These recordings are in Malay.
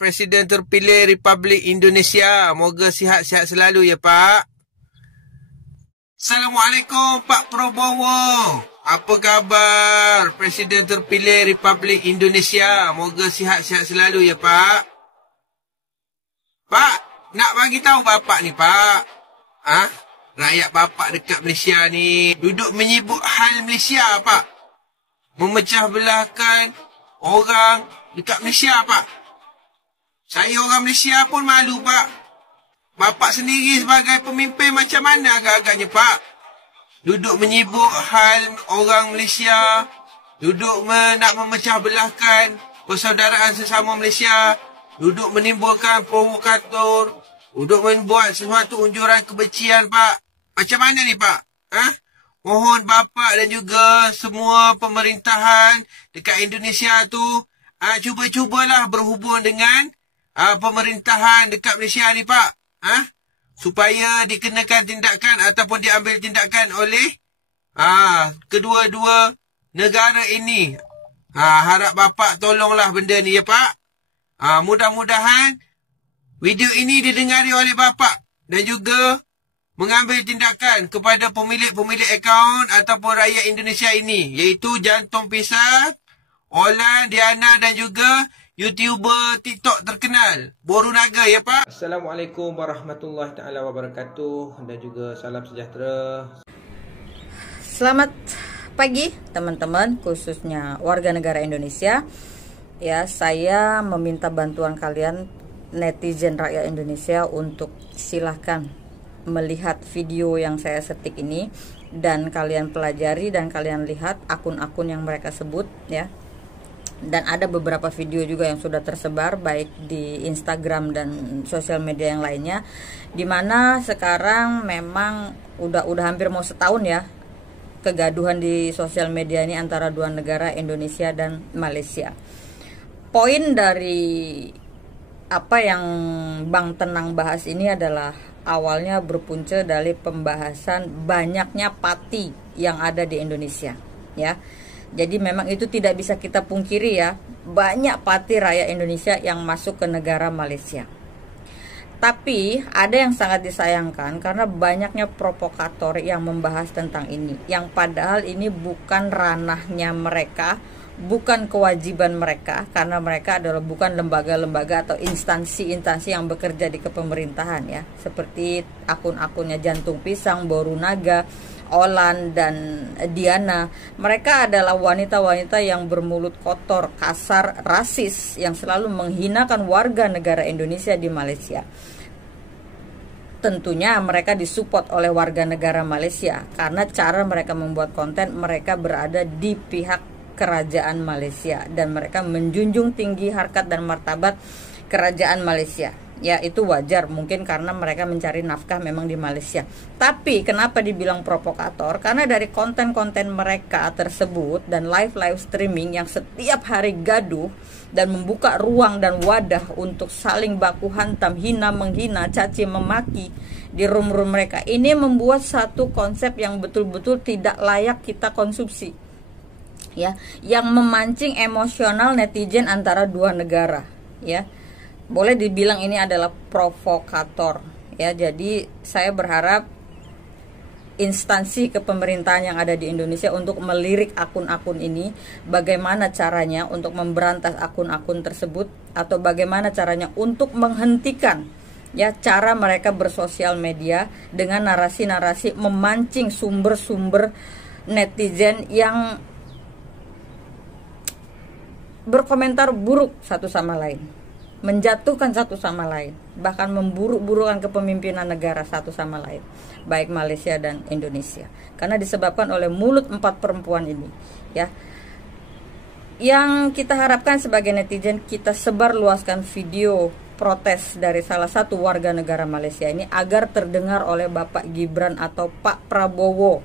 Presiden terpilih Republik Indonesia. Moga sihat-sihat selalu ya Pak. Assalamualaikum Pak Prabowo. Apa khabar Presiden terpilih Republik Indonesia? Moga sihat-sihat selalu ya Pak. Pak, nak bagi tahu Bapak ni Pak. Rakyat Bapak dekat Malaysia ni duduk menyibuk hal Malaysia Pak. Memecah belahkan orang dekat Malaysia Pak. Saya orang Malaysia pun malu Pak. Bapak sendiri sebagai pemimpin macam mana agak-agaknya Pak? Duduk menyibuk hal orang Malaysia. Duduk nak memecah belahkan persaudaraan sesama Malaysia. Duduk menimbulkan provokator. Duduk membuat sesuatu unjuran kebencian Pak. Macam mana ni Pak? Mohon Bapak dan juga semua pemerintahan dekat Indonesia tu cuba-cubalah berhubung dengan pemerintahan dekat Malaysia ni Pak. Supaya dikenakan tindakan ataupun diambil tindakan oleh kedua-dua negara ini. Harap Bapak tolonglah benda ni ya Pak. Mudah-mudahan video ini didengari oleh Bapak dan juga mengambil tindakan kepada pemilik-pemilik akaun ataupun rakyat Indonesia ini, iaitu Jantung Pisang, Olan, Diana dan juga YouTuber TikTok terkenal Boru Naga ya Pak. Assalamualaikum warahmatullahi taala wabarakatuh dan juga salam sejahtera. Selamat pagi teman-teman, khususnya warga negara Indonesia. Ya, saya meminta bantuan kalian netizen rakyat Indonesia untuk silahkan melihat video yang saya setik ini dan kalian pelajari dan kalian lihat akun-akun yang mereka sebut ya. Dan ada beberapa video juga yang sudah tersebar baik di Instagram dan sosial media yang lainnya, dimana sekarang memang udah hampir mau setahun ya kegaduhan di sosial media ini antara dua negara, Indonesia dan Malaysia. Poin dari apa yang Bang Tenang bahas ini adalah awalnya berpunca dari pembahasan banyaknya pati yang ada di Indonesia ya. Jadi memang itu tidak bisa kita pungkiri ya, banyak pati rakyat Indonesia yang masuk ke negara Malaysia. Tapi ada yang sangat disayangkan karena banyaknya provokator yang membahas tentang ini, yang padahal ini bukan ranahnya mereka, bukan kewajiban mereka, karena mereka adalah bukan lembaga-lembaga atau instansi-instansi yang bekerja di kepemerintahan ya, seperti akun-akunnya Jantung Pisang, Boru Naga, Olan dan Diana. Mereka adalah wanita-wanita yang bermulut kotor, kasar, rasis, yang selalu menghinakan warga negara Indonesia di Malaysia. Tentunya mereka disupport oleh warga negara Malaysia karena cara mereka membuat konten, mereka berada di pihak kerajaan Malaysia dan mereka menjunjung tinggi harkat dan martabat kerajaan Malaysia. Ya, itu wajar mungkin karena mereka mencari nafkah memang di Malaysia. Tapi kenapa dibilang provokator? Karena dari konten-konten mereka tersebut dan live streaming yang setiap hari gaduh dan membuka ruang dan wadah untuk saling baku hantam, hina menghina, caci memaki di room-room mereka, ini membuat satu konsep yang betul-betul tidak layak kita konsumsi ya, yang memancing emosional netizen antara dua negara ya. Boleh dibilang ini adalah provokator ya. Jadi saya berharap instansi kepemerintahan yang ada di Indonesia untuk melirik akun-akun ini, bagaimana caranya untuk memberantas akun-akun tersebut, atau bagaimana caranya untuk menghentikan ya cara mereka bersosial media dengan narasi-narasi memancing sumber-sumber netizen yang berkomentar buruk satu sama lain, menjatuhkan satu sama lain, bahkan memburuk-burukan kepemimpinan negara satu sama lain, baik Malaysia dan Indonesia, karena disebabkan oleh mulut 4 perempuan ini ya. Yang kita harapkan sebagai netizen, kita sebar luaskan video protes dari salah satu warga negara Malaysia ini agar terdengar oleh Bapak Gibran atau Pak Prabowo,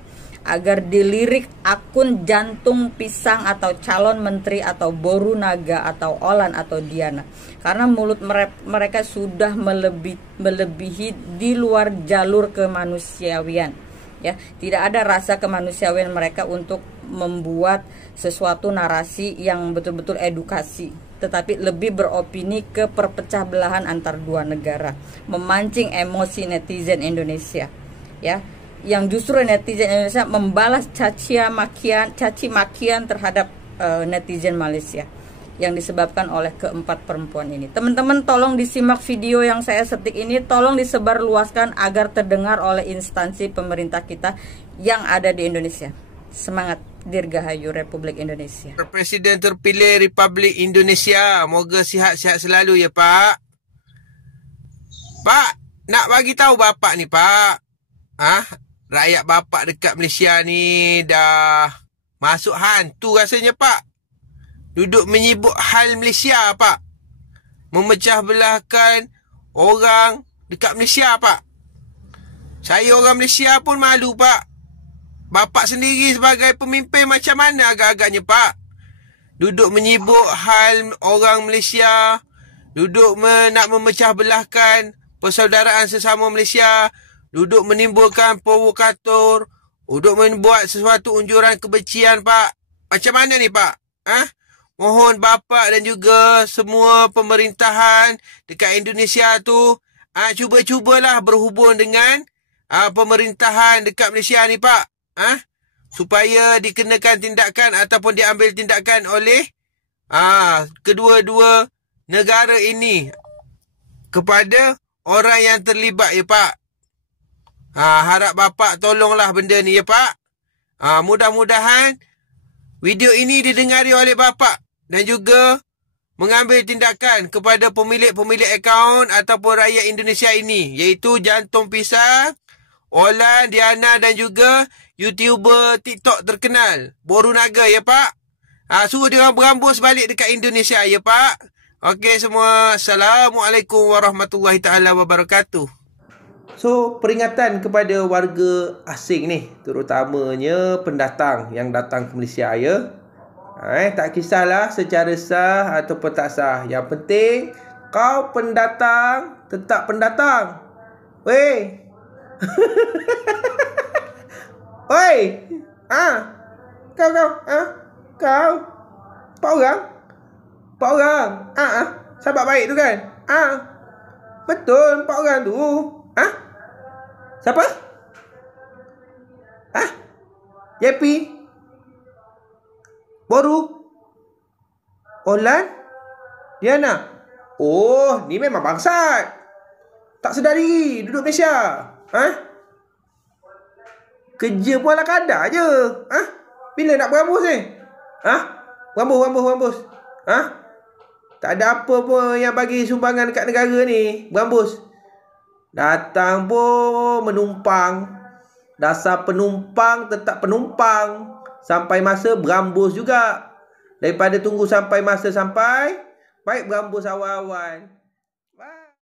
agar dilirik akun Jantung Pisang atau calon menteri atau Boru Naga atau Olan atau Diana, karena mulut mereka sudah melebihi di luar jalur kemanusiawian ya. Tidak ada rasa kemanusiawian mereka untuk membuat sesuatu narasi yang betul-betul edukasi tetapi lebih beropini ke perpecah belahan antar dua negara, memancing emosi netizen Indonesia, ya, yang justru netizen Indonesia membalas caci makian terhadap netizen Malaysia yang disebabkan oleh keempat perempuan ini. Teman-teman tolong disimak video yang saya setik ini, tolong disebarluaskan agar terdengar oleh instansi pemerintah kita yang ada di Indonesia. Semangat, Dirgahayu Republik Indonesia. Presiden terpilih Republik Indonesia, moga sihat-sihat selalu ya Pak. Pak, nak bagi tahu bapak ni Pak, rakyat bapak dekat Malaysia ni dah masuk hantu rasanya Pak. Duduk menyibuk hal Malaysia Pak, memecah belahkan orang dekat Malaysia Pak. Saya orang Malaysia pun malu Pak. Bapak sendiri sebagai pemimpin macam mana agak-agaknya Pak? Duduk menyibuk hal orang Malaysia, duduk nak memecah belahkan persaudaraan sesama Malaysia, duduk menimbulkan provokator, duduk membuat sesuatu unjuran kebencian Pak. Macam mana ni Pak? Mohon bapak dan juga semua pemerintahan dekat Indonesia tu cuba-cubalah berhubung dengan pemerintahan dekat Malaysia ni Pak, supaya dikenakan tindakan ataupun diambil tindakan oleh kedua-dua negara ini kepada orang yang terlibat ya Pak. Harap bapak tolonglah benda ni ya Pak. Mudah-mudahan video ini didengari oleh bapak dan juga mengambil tindakan kepada pemilik-pemilik akaun ataupun rakyat Indonesia ini, iaitu Jantung Pisang, Olan, Diana dan juga YouTuber TikTok terkenal Boru Naga ya Pak. Suruh dia orang berambus balik dekat Indonesia ya Pak. Okey semua, Assalamualaikum warahmatullahi taala wabarakatuh. So, peringatan kepada warga asing ni, terutamanya pendatang yang datang ke Malaysia ya. Tak kisahlah secara sah ataupun tak sah. Yang penting kau pendatang, tetap pendatang. Weh. Oi. Kau. Empat orang. Sahabat baik tu kan? Betul, 4 orang tu. Siapa? JP? Boru? Olan? Diana? Oh, ni memang bangsat. Tak sedar diri, duduk Malaysia. Kerja pun ala kadar je. Bila nak berambus ni? Berambus. Tak ada apa pun yang bagi sumbangan dekat negara ni. Berambus. Datang pun menumpang. Dasar penumpang tetap penumpang. Sampai masa berambus juga. Daripada tunggu sampai masa sampai, baik berambus awal-awal.